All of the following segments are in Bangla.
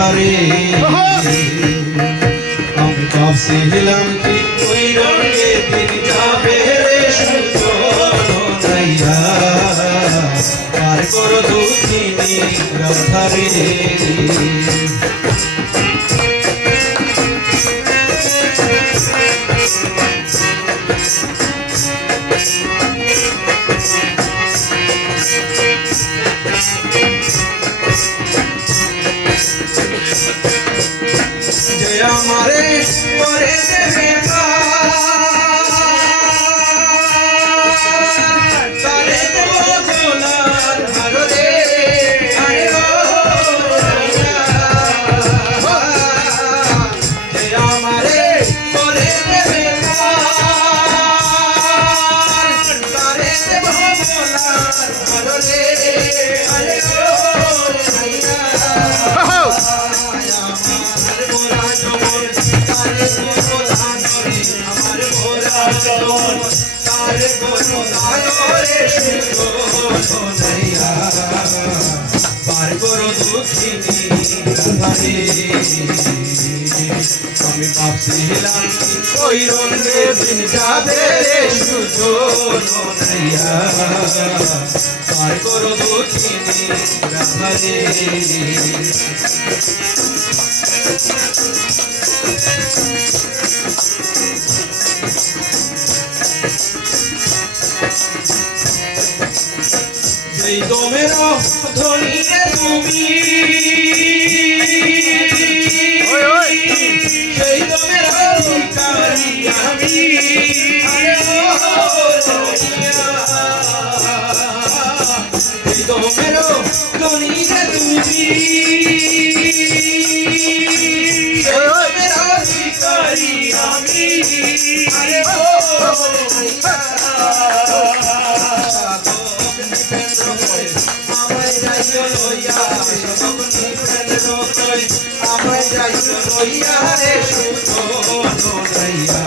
রাধারে আমি ভাবছিলাম কি ওই রঙে দিন যাবে রে সুজনাইয়া পার করো দুঃখিনী রাধারে আমারে করে দেবে তারে দেব দোলার হারে আরে ও আমারে করে দেবে তারে দেব দোলার হারে আরে ও পার করো দুঃখিনী রাধারে আমি ভাবছিলাম ওই রঙে দিন যাবে রে সুজনাইয়া পার করো দুঃখিনী রাধারে এই দমের ধ্বনি তুমি সেই দমের অধিকারী আমি এই দমের ধ্বনি তুমি সেই দমের অধিকারী আমি আমায় যাইছো লইয়া রে সুজনাইয়া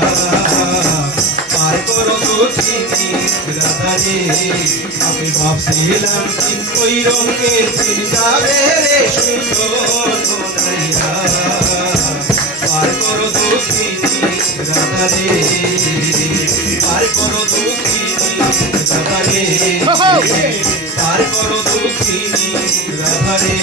পার করো দুঃখিনী রাধারে আমি ভাবছিলাম কি ওই রঙের দিন যাবে রে সুজনাইয়া পার করো দুঃখিনী রাধারে পার করো দুঃখিনী রাধারে পার করো দুঃখিনী রাধারে